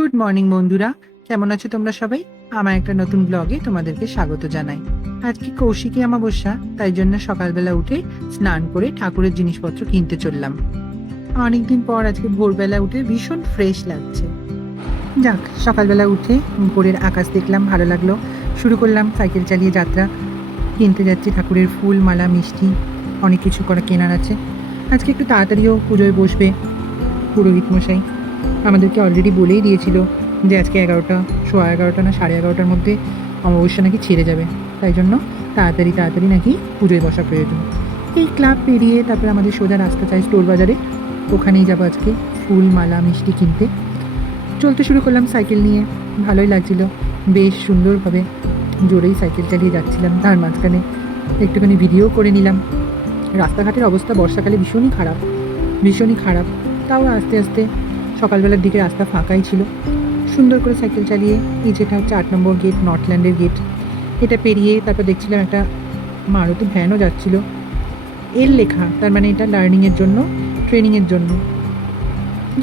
Good morning বন্ধুরা, কেমন আছো তোমরা সবাই? আমার একটা নতুন ব্লগে তোমাদেরকে স্বাগত জানাই। আজকে কৌশিকী অমাবস্যা, তাই জন্য সকালবেলা উঠে স্নান করে ঠাকুরের জিনিসপত্র কিনতে চললাম। অনেকদিন পর আজকে ভোরবেলা উঠে ভীষণ ফ্রেশ লাগছে। যাক, সকালবেলা উঠে ভোরের আকাশ দেখলাম, ভালো লাগলো। শুরু করলাম সাইকেল চালিয়ে যাত্রা। কিনতে যাচ্ছি ঠাকুরের ফুল, মালা, মিষ্টি, অনেক কিছু করা কেনার আছে। আজকে একটু তাড়াতাড়িও পুজোয় বসবে পুরোহিত মশাই। আমাদেরকে অলরেডি বলেই দিয়েছিল যে আজকে 11টা, 11:15 না 11:30টার মধ্যে অমাবস্যা নাকি ছেড়ে যাবে, তাই জন্য তাড়াতাড়ি নাকি পুজোয় বসা প্রয়োজন। এই ক্লাব পেরিয়ে তারপরে আমাদের সোজা রাস্তা চাই স্টোর বাজারে, ওখানেই যাবো আজকে ফুল, মালা, মিষ্টি কিনতে। চলতে শুরু করলাম সাইকেল নিয়ে, ভালোই লাগছিল, বেশ সুন্দরভাবে জোরেই সাইকেল চালিয়ে যাচ্ছিলাম। তার মাঝখানে একটুখানি ভিডিও করে নিলাম। রাস্তাঘাটের অবস্থা বর্ষাকালে ভীষণই খারাপ, তাও আস্তে আস্তে সকালবেলার দিকে রাস্তা ফাঁকাই ছিল। সুন্দর করে সাইকেল চালিয়ে, এই যেটা হচ্ছে 8 নম্বর গেট, নর্থল্যান্ডের গেট, এটা পেরিয়ে তারপর দেখছিলাম একটা মারুতি ভ্যানও যাচ্ছিল। এর লেখা, তার মানে এটা লার্নিংয়ের জন্য, ট্রেনিংয়ের জন্য।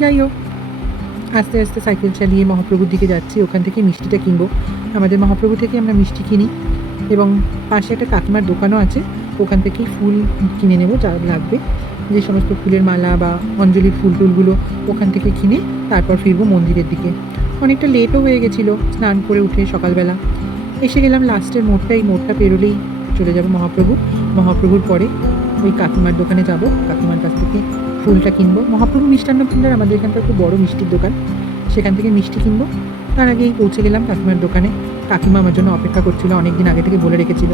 যাই হোক, আস্তে আস্তে সাইকেল চালিয়ে মহাপ্রভুর দিকে যাচ্ছি। ওখান থেকে মিষ্টিটা কিনবো। আমাদের মহাপ্রভু থেকে আমরা মিষ্টি কিনি, এবং পাশে একটা কাকিমার দোকানও আছে, ওখান থেকেই ফুল কিনে নেবো যা লাগবে। যে সমস্ত ফুলের মালা বা অঞ্জলির ফুল টুলগুলো ওখান থেকে কিনে তারপর ফিরবো মন্দিরের দিকে। অনেকটা লেটও হয়ে গেছিলো স্নান করে উঠে সকালবেলা। এসে গেলাম লাস্টের মোড়টা, এই মোড়টা পেরোলেই চলে যাব মহাপ্রভুর পরে ওই কাকিমার দোকানে যাব, কাকিমার কাছ থেকে ফুলটা কিনবো। মহাপ্রভু মিষ্টান্ন ভাণ্ডার, আমাদের এখানকার খুব বড় মিষ্টির দোকান, সেখান থেকে মিষ্টি কিনবো। তার আগেই পৌঁছে গেলাম কাকিমার দোকানে। কাকিমা আমার জন্য অপেক্ষা করছিল, অনেকদিন আগে থেকে বলে রেখেছিল।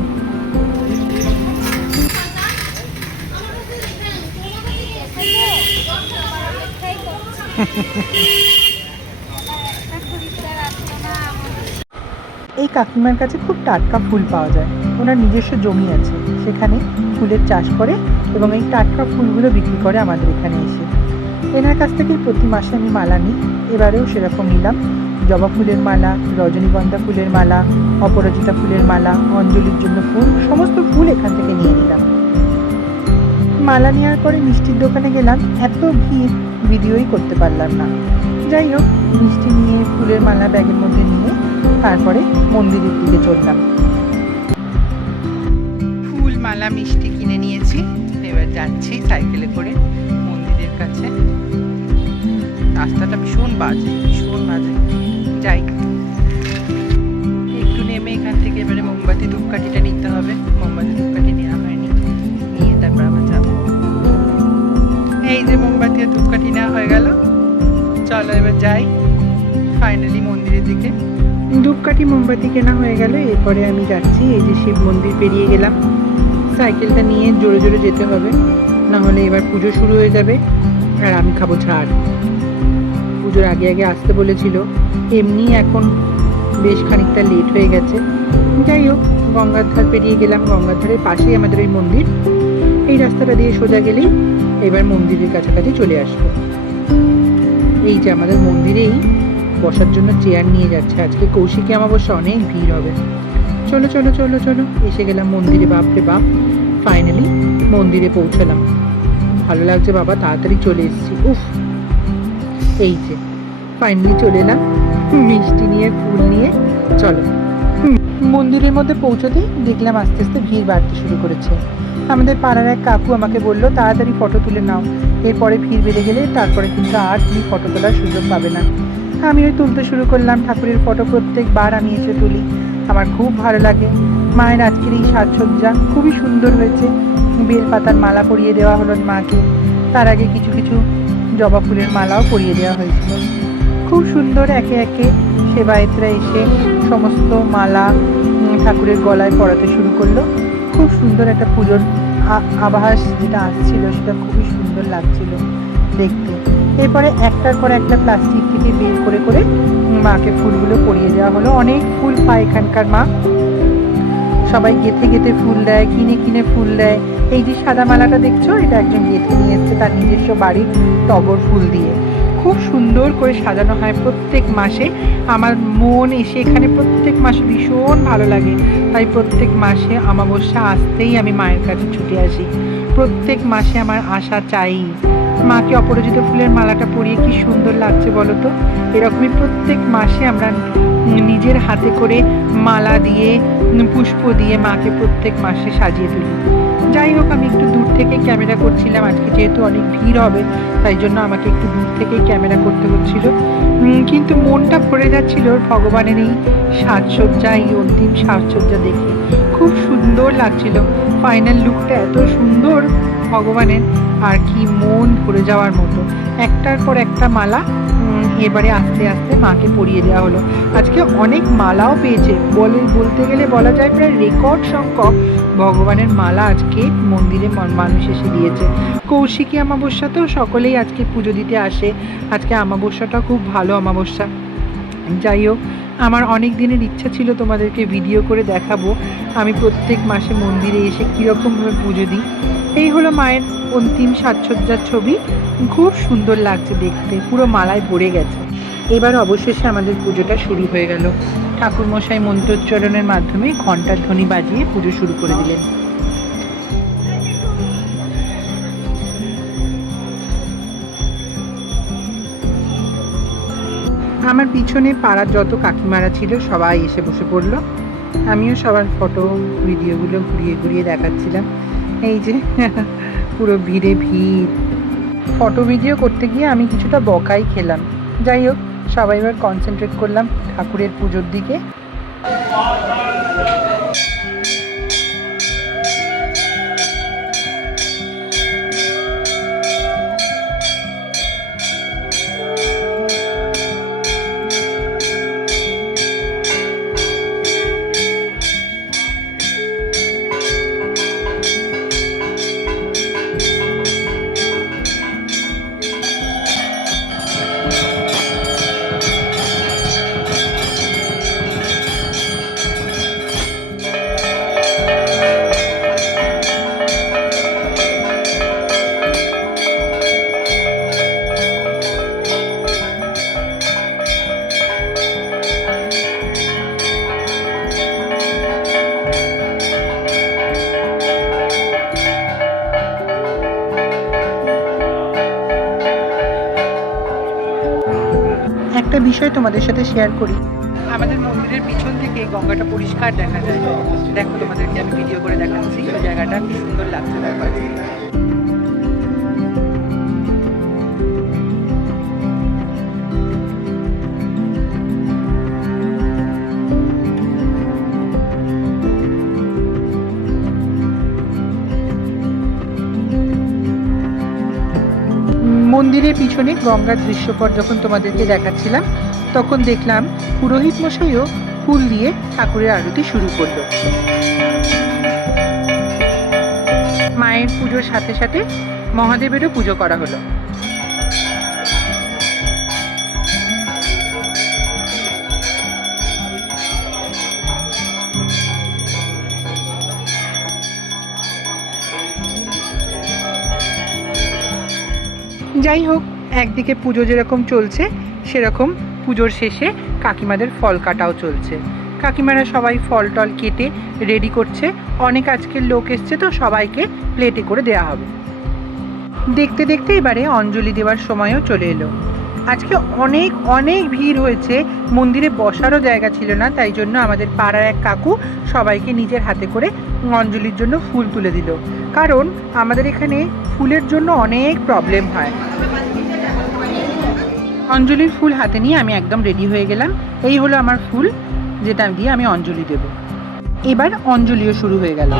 এই কাকিমার কাছে খুব টাটকা ফুল পাওয়া যায়, ওনার নিজস্ব জমি আছে, সেখানে ফুলের চাষ করে এবং এই টাটকা ফুলগুলো বিক্রি করে আমাদের এখানে এসে। এনার কাছ থেকেই প্রতি মাসে আমি মালা নিই, এবারেও সেরকম নিলাম। জবা ফুলের মালা, রজনীগন্ধা ফুলের মালা, অপরাজিতা ফুলের মালা, অঞ্জলির জন্য ফুল, সমস্ত ফুল এখান থেকে নিয়ে নিলাম। মালা নেওয়ার পরে মিষ্টির দোকানে গেলাম, এত ভিড় ভিডিওই করতে পারলাম না। যাই হোক, মিষ্টি নিয়ে ফুলের মালা ব্যাগের মধ্যে নিয়ে তারপরে মন্দিরের দিকে চললাম। ফুল, মালা, মিষ্টি কিনে নিয়েছি, এবার যাচ্ছি সাইকেলে করে মন্দিরের কাছে। রাস্তাটা ভীষণ বাজে। যাই, একটু নেমে এখান থেকে এবারে মোমবাতি ধূপকাঠিটা নিতে হবে। মোমবাতি ধূপকাঠি নেওয়া হয়নি, নিয়ে তারপর আবার যাবো। এই যে মোমবাতি আর ধূপকাঠি নেওয়া হয়ে গেল, চলো এবার যাই ফাইনালি মন্দিরের দিকে। ধূপকাঠি মোমবাতি কেনা হয়ে গেল, এরপরে আমি যাচ্ছি, এই যে শিব মন্দির পেরিয়ে গেলাম। সাইকেলটা নিয়ে জোরে জোরে যেতে হবে, না হলে এবার পুজো শুরু হয়ে যাবে আর আমি খাবো ছাড়। পুজোর আগে আগে আসতে বলেছিল, এমনি এখন বেশ খানিকটা লেট হয়ে গেছে। যাই হোক, গঙ্গার ধার পেরিয়ে গেলাম, গঙ্গার ধারের পাশেই আমাদের এই মন্দির। এই রাস্তাটা দিয়ে সোজা গেলেই এবার মন্দিরের কাছাকাছি চলে আসবো। এই যে আমাদের মন্দিরেই বসার জন্য চেয়ার নিয়ে যাচ্ছে। আজকে কৌশিকী অমাবস্যা, অনেক ভিড় হবে। চলো চলো চলো চলো, এসে গেলাম মন্দিরে। বাপরে বাপ, ফাইনালি মন্দিরে পৌঁছালাম। ভালো লাগছে বাবা, তাড়াতাড়ি চলে এসেছি। উফ, এই যে ফাইনালি চলে এলাম মিষ্টি নিয়ে, ফুল নিয়ে। চলো, মন্দিরের মধ্যে পৌঁছতেই দেখলাম আস্তে আস্তে ভিড় বাড়তে শুরু করেছে। আমাদের পাড়ার এক কাকু আমাকে বললো, তাড়াতাড়ি ফটো তুলে নাও, এরপরে ভিড় বেড়ে গেলে তারপরে কিন্তু আর তুমি ফটো তোলার সুযোগ পাবে না। আমি ওই তুলতে শুরু করলাম। ঠাকুরের ফটো প্রত্যেকবার আমি এসে তুলি, আমার খুব ভালো লাগে। মায়ের আজকের এই সাজসজ্জা খুবই সুন্দর হয়েছে। বেলপাতার মালা পরিয়ে দেওয়া হলো মাকে, তার আগে কিছু কিছু জবা ফুলের মালাও পরিয়ে দেওয়া হয়েছিল। খুব সুন্দর একে একে সেবায়েতরা এসে সমস্ত মালা ঠাকুরের গলায় পরাতে শুরু করলো। খুব সুন্দর একটা পুজোর আভাস যেটা আসছিল, সেটা খুবই সুন্দর লাগছিল দেখতে। এরপরে একটার পর একটা প্লাস্টিক থেকে বের করে করে মাকে ফুলগুলো পরিয়ে দেওয়া হলো। অনেক ফুল পায় এখানকার মা, সবাই গেঁথে গেঁথে ফুল দেয়, কিনে কিনে ফুল দেয়। এই যে সাদা মালাটা দেখছো, এটা একজন গেঁথে নিয়ে এসছে তার নিজস্ব বাড়ির টগর ফুল দিয়ে। খুব সুন্দর করে সাজানো হয় প্রত্যেক মাসে। আমার মন এসে এখানে প্রত্যেক মাসে ভীষণ ভালো লাগে, তাই প্রত্যেক মাসে অমাবস্যা আসতেই আমি মায়ের কাছে ছুটে আসি। প্রত্যেক মাসে আমার আশা চাই মাকে অপরাজিতা ফুলের মালাটা পরিয়ে কি সুন্দর লাগছে বলো তো। এরকমই প্রত্যেক মাসে আমরা নিজের হাতে করে মালা দিয়ে পুষ্প দিয়ে মাকে প্রত্যেক মাসে সাজিয়ে তুলি। যাই হোক, আমি একটু দূর থেকে ক্যামেরা করছিলাম, আজকে যেহেতু অনেক ভিড় হবে তাই জন্য আমাকে একটু দূর থেকেই ক্যামেরা করতে হচ্ছিল। কিন্তু মনটা ভরে যাচ্ছিল ভগবানের এই সাজসজ্জা, এই অন্তিম সাজসজ্জা দেখে খুব সুন্দর লাগছিল। ফাইনাল লুকটা এত সুন্দর ভগবানের, আর কি মন ভরে যাওয়ার মতো। একটার পর একটা মালা এবারে আস্তে আস্তে মাকে পরিয়ে দেওয়া হলো। আজকে অনেক মালাও পেয়েছে, বলতে গেলে বলা যায় প্রায় রেকর্ড সংখ্যক ভগবানের মালা আজকে মন্দিরে মানুষ এসে দিয়েছে। কৌশিকী অমাবস্যা তো সকলেই আজকে পুজো দিতে আসে। আজকে অমাবস্যাটা খুব ভালো অমাবস্যা। যাই হোক, আমার অনেক দিনের ইচ্ছা ছিল তোমাদেরকে ভিডিও করে দেখাবো আমি প্রত্যেক মাসে মন্দিরে এসে কীরকমভাবে পুজো দিই। এই হলো মায়ের অন্তিম সাজসজ্জার ছবি। খুব সুন্দর লাগছে দেখতে, পুরো মালায় ভরে গেছে। এবার অবশেষে আমাদের পুজোটা শুরু হয়ে গেল। ঠাকুরমশাই মন্ত্রোচ্চারণের মাধ্যমে ঘণ্টার ধ্বনি বাজিয়ে পুজো শুরু করে দিলেন। আমার পিছনে পাড়ার যত কাকিমারা ছিল সবাই এসে বসে পড়লো। আমিও সবার ফটো ভিডিওগুলো ঘুরিয়ে ঘুরিয়ে দেখাচ্ছিলাম। এই যে পুরো ভিড়ে ভিড়। ফটো ভিডিও করতে গিয়ে আমি কিছুটা বকাই খেলাম। যাই হোক, সবাই এবার কনসেন্ট্রেট করলাম ঠাকুরের পুজোর দিকে। একটা বিষয় তোমাদের সাথে শেয়ার করি। আমাদের মন্দিরের পিছন থেকে গঙ্গাটা পরিষ্কার দেখা যায়। দেখো, তোমাদেরকে আমি ভিডিও করে দেখাচ্ছি। ওই জায়গাটা কি সুন্দর লাগছে দেখো। মন্দিরের পিছনে গঙ্গার দৃশ্যপট যখন তোমাদেরকে দেখাচ্ছিলাম তখন দেখলাম পুরোহিত মশাইও ফুল দিয়ে ঠাকুরের আরতি শুরু করলো। মায়ের পুজোর সাথে সাথে মহাদেবেরও পুজো করা হলো। যাই হোক, একদিকে পুজো যেরকম চলছে সেরকম পুজোর শেষে কাকিমাদের ফল কাটাও চলছে। কাকিমারা সবাই ফল টল কেটে রেডি করছে। অনেক আজকের লোক এসছে তো সবাইকে প্লেটে করে দেওয়া হবে। দেখতে দেখতে এবারে অঞ্জলি দেওয়ার সময়ও চলে এলো। আজকে অনেক অনেক ভিড় হয়েছে, মন্দিরে বসারও জায়গা ছিল না, তাই জন্য আমাদের পাড়ার এক কাকু সবাইকে নিজের হাতে করে অঞ্জলির জন্য ফুল তুলে দিল। কারণ আমাদের এখানে ফুলের জন্য অনেক প্রবলেম হয়। অঞ্জলির ফুল হাতে নিয়ে আমি একদম রেডি হয়ে গেলাম। এই হলো আমার ফুল, যেটা দিয়ে আমি অঞ্জলি দেব। এবার অঞ্জলিও শুরু হয়ে গেল।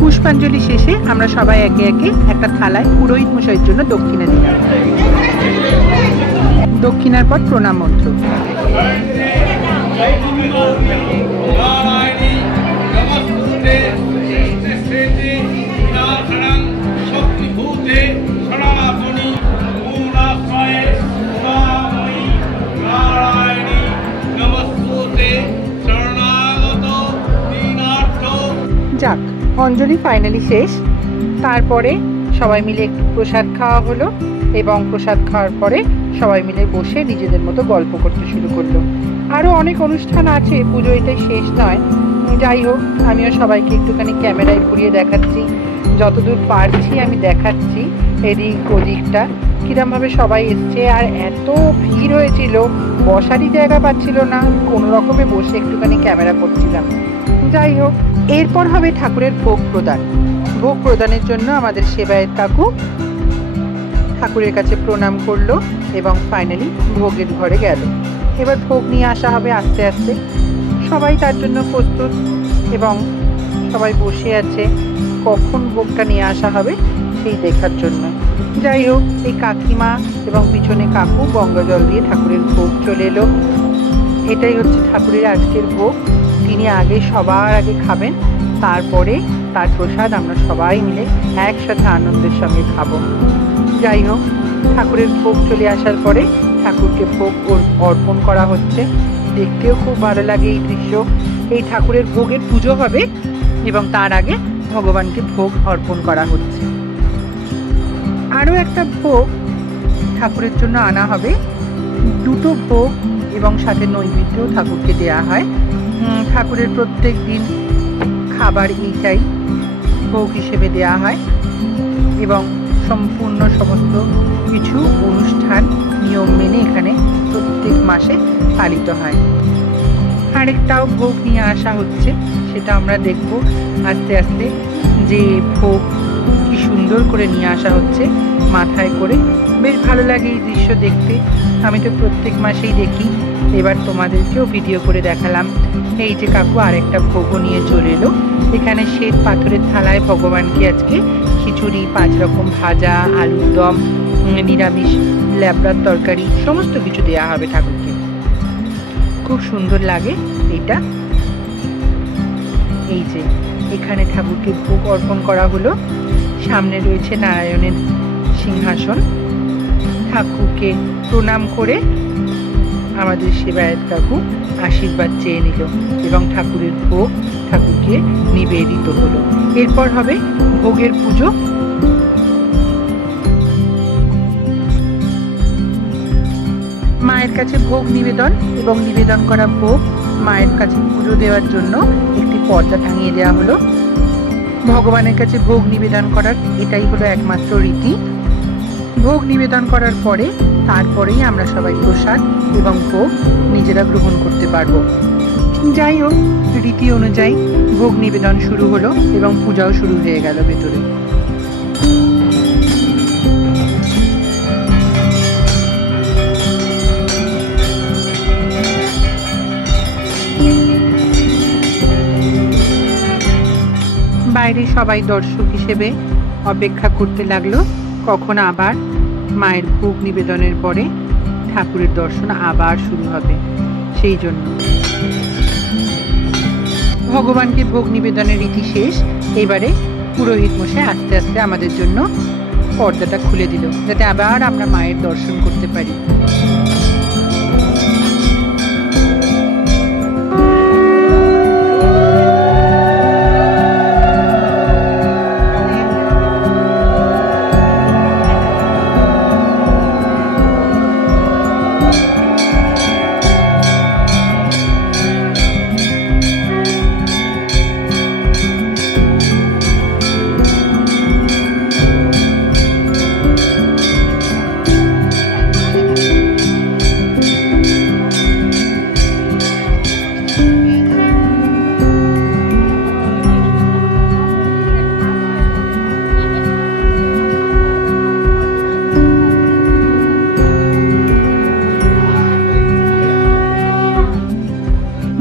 পুষ্পাঞ্জলি শেষে আমরা সবাই একে একে একটা থালায় পুরোহিত মশাইয়ের জন্য দক্ষিণা দিলাম। দক্ষিণার পর প্রণাম মন্ত্র। অঞ্জলি ফাইনালি শেষ। তারপরে সবাই মিলে একটু প্রসাদ খাওয়া হলো এবং প্রসাদ খাওয়ার পরে সবাই মিলে বসে নিজেদের মতো গল্প করতে শুরু করলো। আরও অনেক অনুষ্ঠান আছে, পুজো এটাই শেষ নয়। যাই হোক, আমিও সবাইকে একটুখানি ক্যামেরায় ঘুরিয়ে দেখাচ্ছি, যতদূর পারছি আমি দেখাচ্ছি এদিক ওদিকটা কীরমভাবে সবাই এসছে। আর এত ভিড় হয়েছিল, বসারই জায়গা পাচ্ছিল না, কোনো রকমে বসে একটুখানি ক্যামেরা করছিলাম। যাই হোক, এরপর হবে ঠাকুরের ভোগ প্রদান। ভোগ প্রদানের জন্য আমাদের সেবায়েত কাকু ঠাকুরের কাছে প্রণাম করলো এবং ফাইনালি ভোগের ঘরে গেল। এবার ভোগ নিয়ে আসা হবে আস্তে আস্তে, সবাই তার জন্য প্রস্তুত এবং সবাই বসে আছে কখন ভোগটা নিয়ে আসা হবে সেই দেখার জন্য। যাই হোক, এই কাকিমা এবং পিছনে কাকু গঙ্গা জল দিয়ে ঠাকুরের ভোগ চলে এলো। এটাই হচ্ছে ঠাকুরের আজকের ভোগ। তিনি আগে সবার আগে খাবেন, তারপরে তার প্রসাদ আমরা সবাই মিলে একসাথে আনন্দের সঙ্গে খাবো। যাই হোক, ঠাকুরের ভোগ চলে আসার পরে ঠাকুরকে ভোগ অর্পণ করা হচ্ছে। দেখতেও খুব ভালো লাগে এই দৃশ্য। এই ঠাকুরের ভোগের পুজো হবে এবং তার আগে ভগবানকে ভোগ অর্পণ করা হচ্ছে। আরও একটা ভোগ ঠাকুরের জন্য আনা হবে, দুটো ভোগ এবং সাথে নৈবেদ্য ঠাকুরকে দেয়া হয়। ঠাকুরের প্রত্যেক দিন খাবার এইটাই ভোগ হিসেবে দেয়া হয় এবং সম্পূর্ণ সমস্ত কিছু অনুষ্ঠান নিয়ম মেনে এখানে প্রত্যেক মাসে পালিত হয়। আরেকটাও ভোগ নিয়ে আসা হচ্ছে, সেটা আমরা দেখব আস্তে আস্তে, যে ভোগ কি সুন্দর করে নিয়ে আসা হচ্ছে মাথায় করে। বেশ ভালো লাগে এই দৃশ্য দেখতে। আমি তো প্রত্যেক মাসেই দেখি, এবার তোমাদেরকেও ভিডিও করে দেখালাম। এই যে কাকু আরেকটা ভোগও নিয়ে চলে এলো। এখানে শ্বেত পাথরের থালায় ভগবানকে আজকে খিচুড়ি, 5 রকম ভাজা, আলুর দম, নিরামিষ ল্যাবড়ার তরকারি সমস্ত কিছু দেওয়া হবে ঠাকুরকে। খুব সুন্দর লাগে এটা। এই যে এখানে ঠাকুরকে ভোগ অর্পণ করা হলো। সামনে রয়েছে নারায়ণের সিংহাসন। ঠাকুরকে প্রণাম করে আমাদের সেবায়েত কাকু আশীর্বাদ চেয়ে নিল এবং ঠাকুরের ভোগ ঠাকুরকে নিবেদিত হলো। এরপর হবে ভোগের পুজো। মায়ের কাছে ভোগ নিবেদন এবং নিবেদন করা ভোগ মায়ের কাছে পুজো দেওয়ার জন্য একটি পর্দা টাঙিয়ে দেওয়া হলো। ভগবানের কাছে ভোগ নিবেদন করার এটাই হলো একমাত্র রীতি। ভোগ নিবেদন করার পরে তারপরেই আমরা সবাই প্রসাদ এবং ভোগ নিজেরা গ্রহণ করতে পারবো। যাই হোক, রীতি অনুযায়ী ভোগ নিবেদন শুরু হলো এবং পূজাও শুরু হয়ে গেল ভেতরে। বাইরে সবাই দর্শক হিসেবে অপেক্ষা করতে লাগলো কখন আবার মায়ের ভোগ নিবেদনের পরে ঠাকুরের দর্শন আবার শুরু হবে। সেই জন্য ভগবানকে ভোগ নিবেদনের রীতি শেষ। এবারে পুরোহিত মশাই আস্তে আস্তে আমাদের জন্য পর্দাটা খুলে দিল, যাতে আবার আমরা মায়ের দর্শন করতে পারি।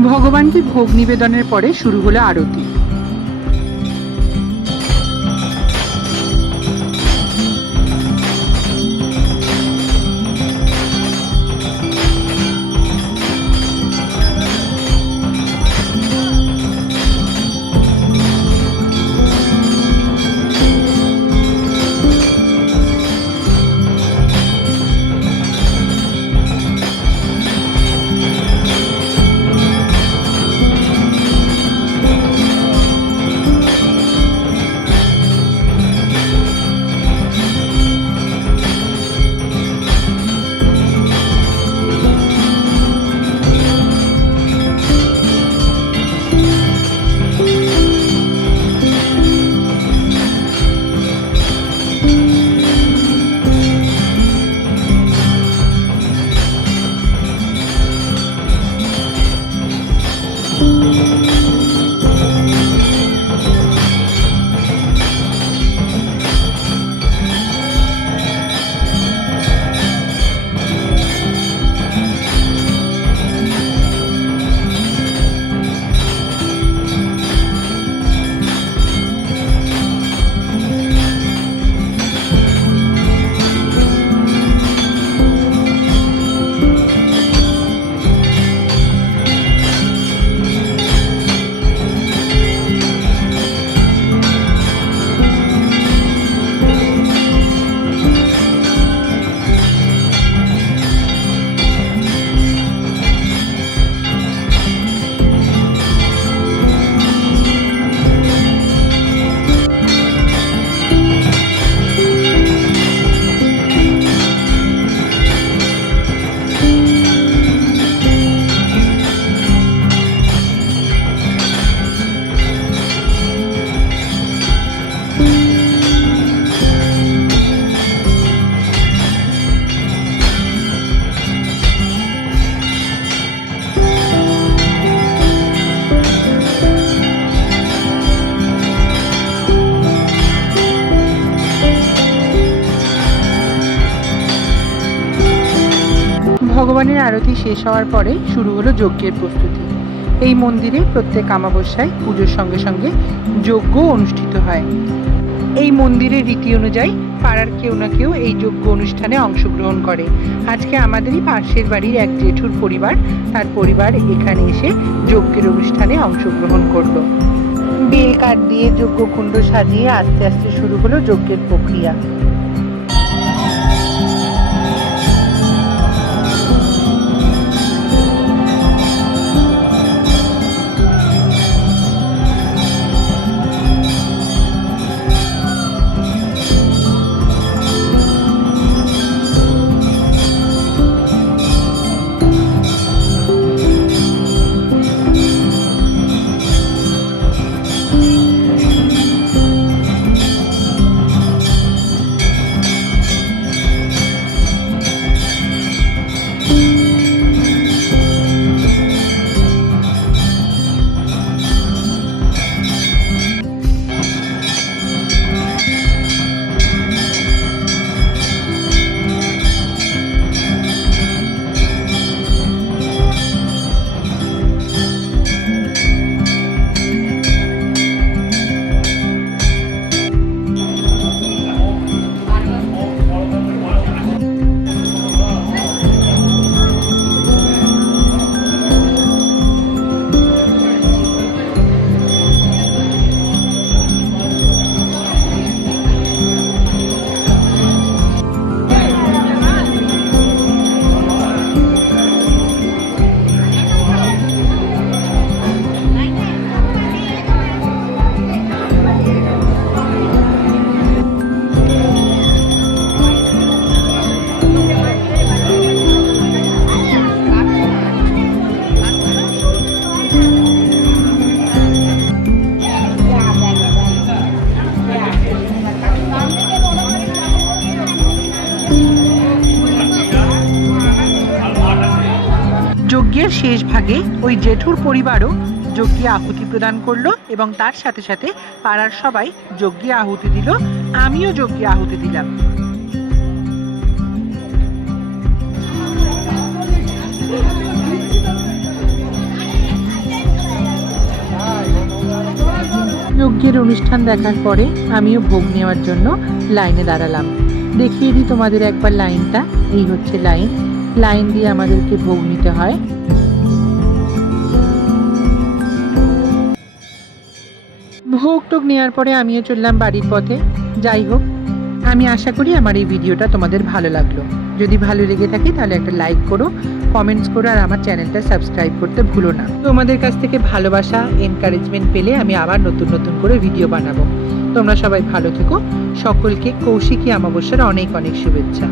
ভগবানকে ভোগ নিবেদনের পরে শুরু হলো আরতি। ভগবানের আরতি শেষ হওয়ার পরে শুরু হলো যজ্ঞের প্রস্তুতি। এই মন্দিরে প্রত্যেক অমাবস্যায় পুজোর সঙ্গে সঙ্গে যজ্ঞ অনুষ্ঠিত হয়। এই মন্দিরের রীতি অনুযায়ী পাড়ার কেউ না কেউ এই যজ্ঞ অনুষ্ঠানে অংশগ্রহণ করে। আজকে আমাদেরই পাশের বাড়ির এক জেঠুর পরিবার, তার পরিবার এখানে এসে যজ্ঞের অনুষ্ঠানে অংশগ্রহণ করলো। বেল কাঠ দিয়ে যজ্ঞকুণ্ড সাজিয়ে আস্তে আস্তে শুরু হলো যজ্ঞের প্রক্রিয়া। যজ্ঞের শেষ ভাগে ওই জেঠুর পরিবারও যজ্ঞে আহুতি প্রদান করলো এবং তার সাথে সাথে পাড়ার সবাই যজ্ঞে আহুতি দিল। আমিও যজ্ঞে আহুতি দিলাম। যজ্ঞের অনুষ্ঠান দেখার পরে আমিও ভোগ নেওয়ার জন্য লাইনে দাঁড়ালাম। দেখিয়ে দিই তোমাদের একবার লাইনটা। এই হচ্ছে লাইন। লাইন দিয়ে আমাদেরকে ভোগ নিতে হয়। ভোগ টোগ নেওয়ার পরে আমিও চললাম বাড়ির পথে। যাই হোক, আমি আশা করি আমার এই ভিডিওটা তোমাদের ভালো লাগলো। যদি ভালো লেগে থাকে তাহলে একটা লাইক করো, কমেন্টস করো, আর আমার চ্যানেলটা সাবস্ক্রাইব করতে ভুলো না। তোমাদের কাছ থেকে ভালোবাসা, এনকারেজমেন্ট পেলে আমি আবার নতুন নতুন করে ভিডিও বানাবো। তোমরা সবাই ভালো থেকো। সকলকে কৌশিকী অমাবস্যার অনেক অনেক শুভেচ্ছা।